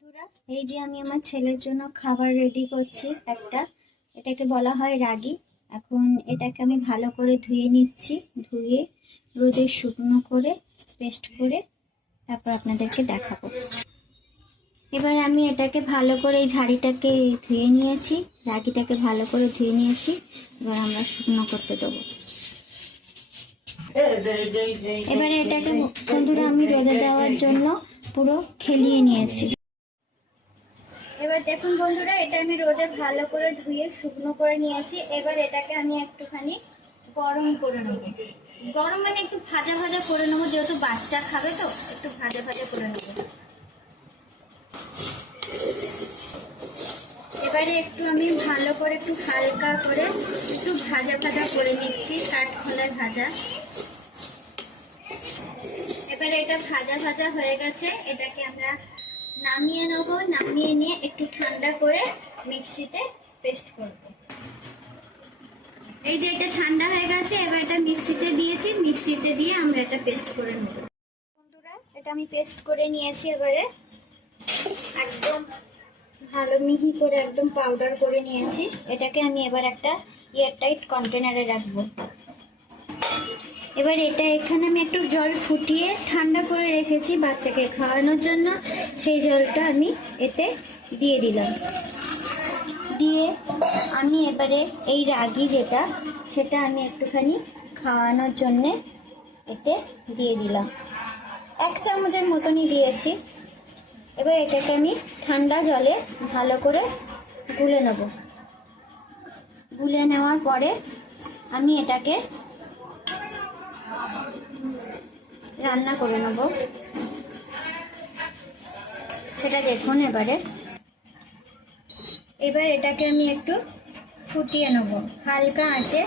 বন্ধুরা, এই যে আমি আমার ছেলের জন্য খাবার রেডি করছি একটা। এটাকে বলা হয় রাগি। এখন এটাকে আমি ভালো করে ধুয়ে নিচ্ছি, ধুয়ে রোদে শুকনো করে পেস্ট করে তারপর আপনাদেরকে দেখাবো। এবার আমি এটাকে ভালো করে এই ঝাড়িটাকে ধুয়ে নিয়েছি, রাগিটাকে ভালো করে ধুয়ে নিয়েছি। এবার আমরা শুকনো করতে দেবো। এবারে এটাকে বন্ধুরা আমি রোদে দেওয়ার জন্য পুরো খেলিয়ে নিয়েছি। এবার দেখুন বন্ধুরা, এটা আমি রোদে ভালো করে ধুয়ে শুকনো করে নিয়েছি। এবার এটাকে আমি একটুখানি গরম করে নেব। গরম মানে একটু ভাজা ভাজা করে নেবো, যেহেতু বাচ্চা খাবে তো একটু ভাজা ভাজা করে নেব। এবারে একটু আমি ভালো করে একটু হালকা করে একটু ভাজা ভাজা করে নিচ্ছি, কাঠখোলায় ভাজা। এবারে এটা ভাজা ভাজা হয়ে গেছে, এটাকে আমরা নামিয়ে নেবো। নামিয়ে নিয়ে একটু ঠান্ডা করে মিক্সিতে পেস্ট করব। এই যে এটা ঠান্ডা হয়ে গেছে, এবার এটা মিক্সিতে দিয়েছি, মিক্সিতে দিয়ে আমরা এটা পেস্ট করে নেব। বন্ধুরা, এটা আমি পেস্ট করে নিয়েছি। এবারে একদম ভালো মিহি করে একদম পাউডার করে নিয়েছি। এটাকে আমি এবার একটা এয়ারটাইট কন্টেনারে রাখবো। এবার এটা এখানে আমি একটু জল ফুটিয়ে ঠান্ডা করে রেখেছি বাচ্চাকে খাওয়ানোর জন্য, সেই জলটা আমি এতে দিয়ে দিলাম। দিয়ে আমি এবারে এই রাগি যেটা সেটা আমি একটুখানি খাওয়ানোর জন্যে এতে দিয়ে দিলাম। 1 চামচের মতনই দিয়েছি। এবার এটাকে আমি ঠান্ডা জলে ভালো করে গুলে নেব। গুলে নেওয়ার পরে আমি এটাকে রান্না করে নেব। সেটা দেখুন। এবার এটাকে আমি একটু ফুটিয়ে নেব, হালকা আঁচে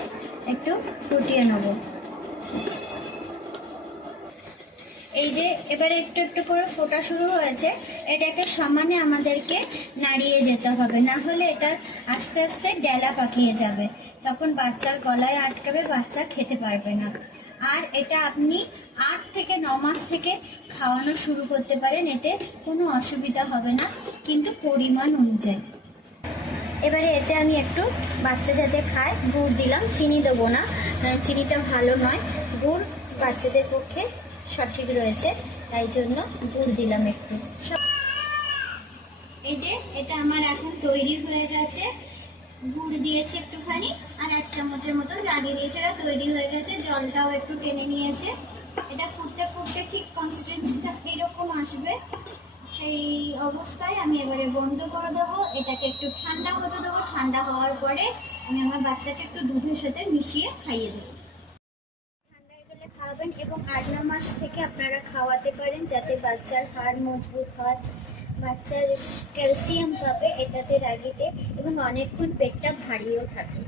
একটু ফুটিয়ে নেব। এই যে এবারে একটু একটু করে ফোটা শুরু হয়েছে, এটাকে সমানে আমাদেরকে নাড়িয়ে যেতে হবে, না হলে এটা আস্তে আস্তে ডেলা পাকিয়ে যাবে, তখন বাচ্চার গলায় আটকাবে, বাচ্চা খেতে পারবে না। আর এটা আপনি 8 থেকে 9 মাস থেকে খাওয়ানো শুরু করতে পারেন, এতে কোনো অসুবিধা হবে না, কিন্তু পরিমাণ অনুযায়ী। এবারে এতে আমি একটু বাচ্চা যাতে খায় গুড় দিলাম, চিনি দেবো না, চিনিটা ভালো নয়, গুড় বাচ্চাদের পক্ষে সঠিক রয়েছে, তাই জন্য গুড় দিলাম একটু। এই যে এটা আমার এখন তৈরি হয়ে গেছে, গুড় দিয়েছি একটুখানি আর 1 চামচের মতো রাগি দিয়েছে, এটা তৈরি হয়ে গেছে। জলটাও একটু টেনে নিয়েছে। এটা ফুটতে ফুটতে ঠিক কনসিস্টেন্সিটা এরকম আসবে, সেই অবস্থায় আমি এবারে বন্ধ করে দেবো। এটাকে একটু ঠান্ডা হতে দেবো। ঠান্ডা হওয়ার পরে আমি আমার বাচ্চাকে একটু দুধের সাথে মিশিয়ে খাইয়ে দেবো। ঠান্ডা হয়ে গেলে খাওয়াবেন এবং 8-9 মাস থেকে আপনারা খাওয়াতে পারেন, যাতে বাচ্চার হাড় মজবুত হয়, বাচ্চার ক্যালসিয়াম পাবে এটাতে রাগিতে, এবং অনেকক্ষণ পেটটা ভারীও থাকে।